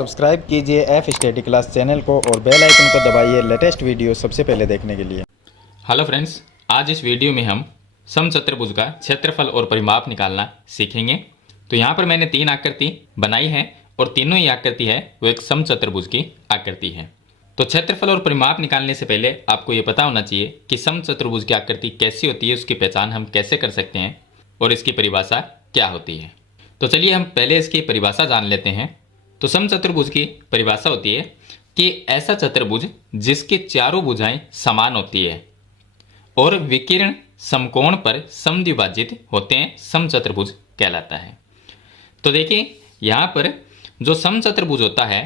Subscribe कीजिए F study class channel को और बेल आइकन को दबाइए लेटेस्ट वीडियो सबसे पहले देखने के लिए। हेलो फ्रेंड्स, आज इस वीडियो में हम समचतुर्भुज का क्षेत्रफल और परिमाप निकालना सीखेंगे। तो यहाँ पर मैंने 3 आकृति बनाई है और तीनों ही आकृति है वो एक समचतुर्भुज की आकृति है। तो क्षेत्रफल और परिमाप निकालने से पहले आपको ये पता होना चाहिए कि समचतुर्भुज की आकृति कैसी होती है, उसकी पहचान हम कैसे कर सकते हैं और इसकी परिभाषा क्या होती है। तो चलिए हम पहले इसकी परिभाषा जान लेते हैं। तो समचतुर्भुज की परिभाषा होती है कि ऐसा चतुर्भुज जिसके चारों भुजाएं समान होती है और विकिरण समकोण पर समद्विभाजित होते हैं, समचतुर्भुज कहलाता है। तो देखिए यहाँ पर जो समचतुर्भुज होता है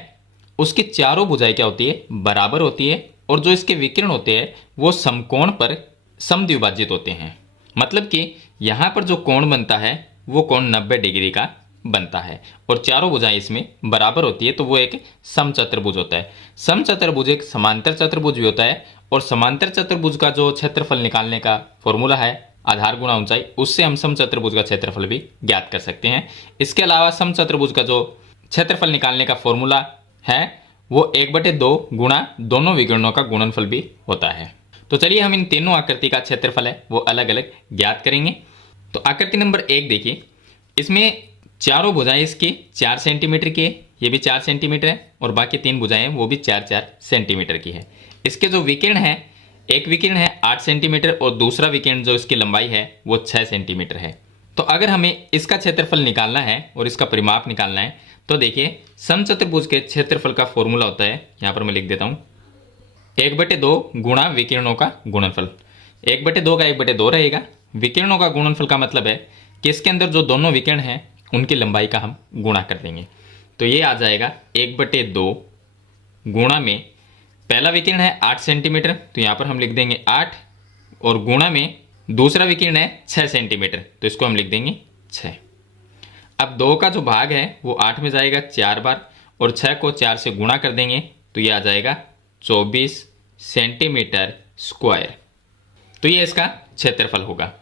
उसकी चारों भुजाएं क्या होती है, बराबर होती है, और जो इसके विकिरण होते हैं वो समकोण पर समद्विभाजित होते हैं। मतलब कि यहाँ पर जो कोण बनता है वो कोण 90 डिग्री का बनता है और चारों भुजाएं इसमें बराबर होती है, तो वो एक समचतुर्भुज होता है। समचतुर्भुज एक समांतर चतुर्भुज भी होता है और समांतर चतुर्भुज का जो क्षेत्रफल निकालने का फॉर्मूला है आधार गुणा ऊंचाई, उससे हम समचतुर्भुज का क्षेत्रफल भी ज्ञात कर सकते हैं। इसके अलावा समचतुर्भुज का जो क्षेत्रफल निकालने का फॉर्मूला है वो 1/2 गुणा दोनों विकर्णों का गुणनफल भी होता है। तो चलिए हम इन तीनों आकृति का क्षेत्रफल है वो अलग अलग ज्ञात करेंगे। तो आकृति नंबर 1 देखिए, इसमें चारों भुजाएं इसकी 4 सेंटीमीटर की है, ये भी 4 सेंटीमीटर है, और बाकी 3 भुजाएं वो भी 4-4 सेंटीमीटर की है। इसके जो विकिरण है, एक विकिरण है 8 सेंटीमीटर और दूसरा विकिरण जो इसकी लंबाई है वो 6 सेंटीमीटर है। तो अगर हमें इसका क्षेत्रफल निकालना है और इसका परिमाप निकालना है तो देखिए समचतुर्भुज के क्षेत्रफल का फॉर्मूला होता है, यहाँ पर मैं लिख देता हूँ, 1/2 गुणा विकिरणों का गुणनफल। 1/2 का 1/2 रहेगा। विकिरणों का गुणनफल का मतलब है कि इसके अंदर जो दोनों विकिरण हैं उनकी लंबाई का हम गुणा कर देंगे। तो ये आ जाएगा 1/2 गुणा में पहला विकिरण है 8 सेंटीमीटर, तो यहाँ पर हम लिख देंगे 8, और गुणा में दूसरा विकिरण है 6 सेंटीमीटर, तो इसको हम लिख देंगे 6। अब 2 का जो भाग है वो 8 में जाएगा 4 बार, और 6 को 4 से गुणा कर देंगे तो ये आ जाएगा 24 सेंटीमीटर स्क्वायर। तो ये इसका क्षेत्रफल होगा।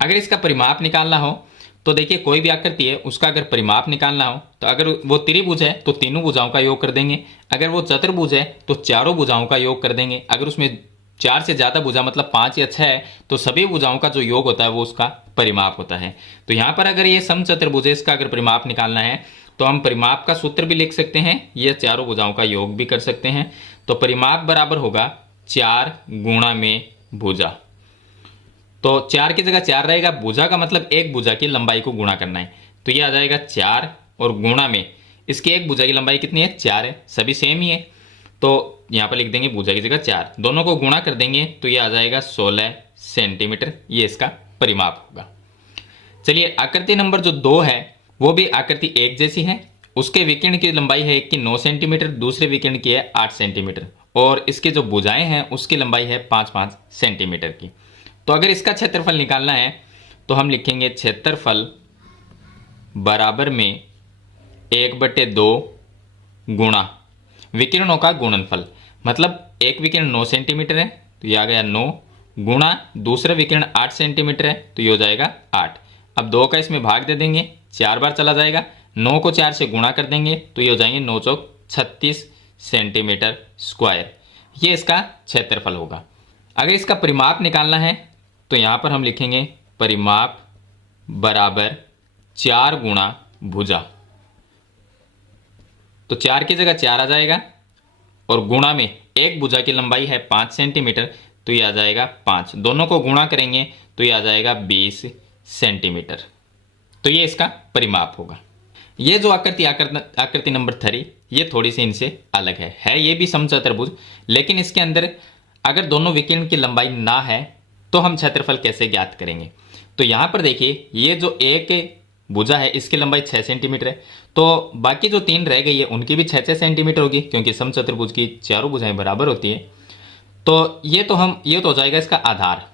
अगर इसका परिमाप निकालना हो तो देखिए कोई भी आकृति है उसका अगर परिमाप निकालना हो तो अगर वो त्रिभुज है तो तीनों भुजाओं का योग कर देंगे, अगर वो चतुर्भुज है तो चारों भुजाओं का योग कर देंगे, अगर उसमें 4 से ज़्यादा भुजा मतलब 5 या 6 है तो सभी भुजाओं का जो योग होता है वो उसका परिमाप होता है। तो यहाँ पर अगर ये समचतुर्भुज है इसका अगर परिमाप निकालना है तो हम परिमाप का सूत्र भी लिख सकते हैं, ये चारों भुजाओं का योग भी कर सकते हैं। तो परिमाप बराबर होगा 4 गुणा में भुजा। तो 4 की जगह 4 रहेगा, भुजा का मतलब एक भुजा की लंबाई को गुणा करना है, तो ये आ जाएगा 4, और गुणा में इसकी एक भुजा की लंबाई कितनी है, 4 है, सभी सेम ही है, तो यहाँ पर लिख देंगे भुजा की जगह 4, दोनों को गुणा कर देंगे तो ये आ जाएगा 16 सेंटीमीटर, ये इसका परिमाप होगा। चलिए आकृति नंबर जो 2 है वो भी आकृति 1 जैसी है। उसके विकिरण की लंबाई है एक की 9 सेंटीमीटर, दूसरे विकिरण की है 8 सेंटीमीटर, और इसके जो भुजाएं हैं उसकी लंबाई है 5-5 सेंटीमीटर की। तो अगर इसका क्षेत्रफल निकालना है तो हम लिखेंगे क्षेत्रफल बराबर में 1/2 गुणा विकिरणों का गुणनफल। मतलब एक विकिरण 9 सेंटीमीटर है तो ये आ गया 9, गुणा दूसरा विकिरण 8 सेंटीमीटर है तो ये हो जाएगा 8। अब 2 का इसमें भाग दे देंगे, 4 बार चला जाएगा, 9 को 4 से गुणा कर देंगे तो ये हो जाएंगे 9 चौक 36 सेंटीमीटर स्क्वायर, ये इसका क्षेत्रफल होगा। अगर इसका परिमाप निकालना है तो यहाँ पर हम लिखेंगे परिमाप बराबर 4 गुणा भुजा। तो 4 की जगह 4 आ जाएगा, और गुणा में एक भुजा की लंबाई है 5 सेंटीमीटर तो ये आ जाएगा 5, दोनों को गुणा करेंगे तो ये आ जाएगा 20 सेंटीमीटर, तो ये इसका परिमाप होगा। ये जो आकृति नंबर 3 ये थोड़ी सी इनसे अलग है ये भी समचतुर्भुज, लेकिन इसके अंदर अगर दोनों विकिरण की लंबाई ना है तो हम क्षेत्रफल कैसे ज्ञात करेंगे। तो यहाँ पर देखिए ये जो एक भुजा है इसकी लंबाई 6 सेंटीमीटर है, तो बाकी जो 3 रह गई है उनकी भी 6-6 सेंटीमीटर होगी, क्योंकि समचतुर्भुज की चारों भुजाएं बराबर होती है। तो ये तो हो जाएगा इसका आधार,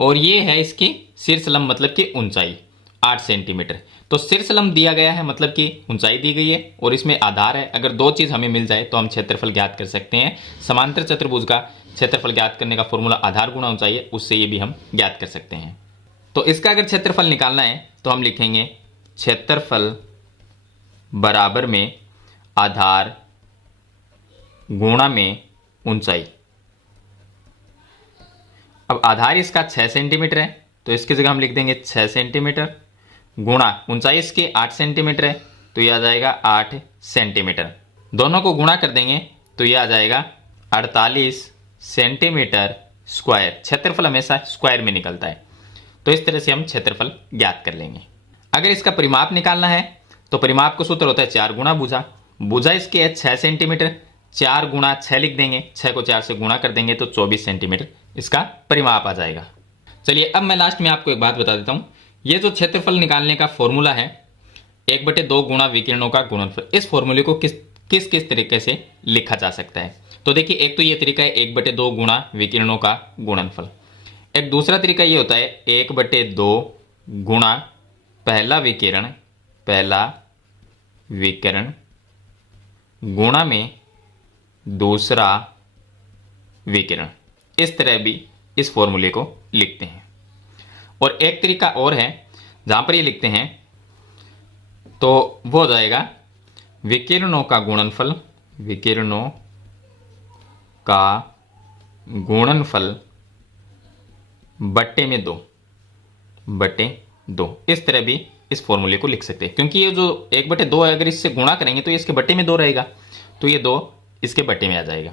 और ये है इसकी शीर्ष लंब मतलब कि ऊंचाई 8 सेंटीमीटर। तो शीर्ष लंब दिया गया है मतलब कि ऊंचाई दी गई है, और इसमें आधार है। अगर 2 चीज़ हमें मिल जाए तो हम क्षेत्रफल ज्ञात कर सकते हैं। समांतर चतुर्भुज का क्षेत्रफल ज्ञात करने का फॉर्मूला आधार गुणा ऊंचाई है, उससे ये भी हम ज्ञात कर सकते हैं। तो इसका अगर क्षेत्रफल निकालना है तो हम लिखेंगे क्षेत्रफल बराबर में आधार गुणा में ऊंचाई। अब आधार इसका 6 सेंटीमीटर है तो इसकी जगह हम लिख देंगे 6 सेंटीमीटर, गुणा ऊंचाई इसकी 8 सेंटीमीटर है तो ये आ जाएगा 8 सेंटीमीटर। दोनों को गुणा कर देंगे तो ये आ जाएगा 48 सेंटीमीटर स्क्वायर। क्षेत्रफल हमेशा स्क्वायर में निकलता है, तो इस तरह से हम क्षेत्रफल ज्ञात कर लेंगे। अगर इसका परिमाप निकालना है तो परिमाप का सूत्र होता है 4 गुणा भुजा। भुजा इसकी है 6 सेंटीमीटर, 4 गुणा 6 लिख देंगे, 6 को 4 से गुणा कर देंगे तो 24 सेंटीमीटर इसका परिमाप आ जाएगा। चलिए अब मैं लास्ट में आपको एक बात बता देता हूं। ये जो क्षेत्रफल निकालने का फॉर्मूला है 1/2 गुणा विकिरणों का गुणनफल, इस फॉर्मूले को किस किस तरीके से लिखा जा सकता है। तो देखिए, एक तो ये तरीका है 1/2 गुणा विकिरणों का गुणनफल। एक दूसरा तरीका ये होता है 1/2 गुणा पहला विकिरण गुणा में दूसरा विकिरण। इस तरह भी इस फॉर्मूले को लिखते हैं। और एक तरीका और है जहां पर ये लिखते हैं तो वो हो जाएगा विकिरणों का गुणनफल बट्टे में 2। इस तरह भी इस फॉर्मूले को लिख सकते हैं, क्योंकि ये जो 1/2 है अगर इससे गुणा करेंगे तो ये इसके बट्टे में 2 रहेगा, तो ये 2 इसके बट्टे में आ जाएगा।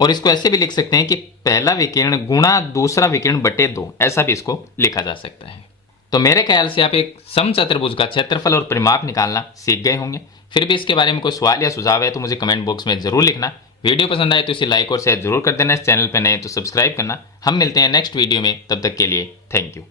और इसको ऐसे भी लिख सकते हैं कि पहला विकिरण गुणा दूसरा विकिरण बटे 2, ऐसा भी इसको लिखा जा सकता है। तो मेरे ख्याल से आप एक समचतुर्भुज का क्षेत्रफल और परिमाप निकालना सीख गए होंगे। फिर भी इसके बारे में कोई सवाल या सुझाव है तो मुझे कमेंट बॉक्स में जरूर लिखना। वीडियो पसंद आए तो इसे लाइक और शेयर जरूर कर देना। इस चैनल पर नए तो सब्सक्राइब करना। हम मिलते हैं नेक्स्ट वीडियो में, तब तक के लिए थैंक यू।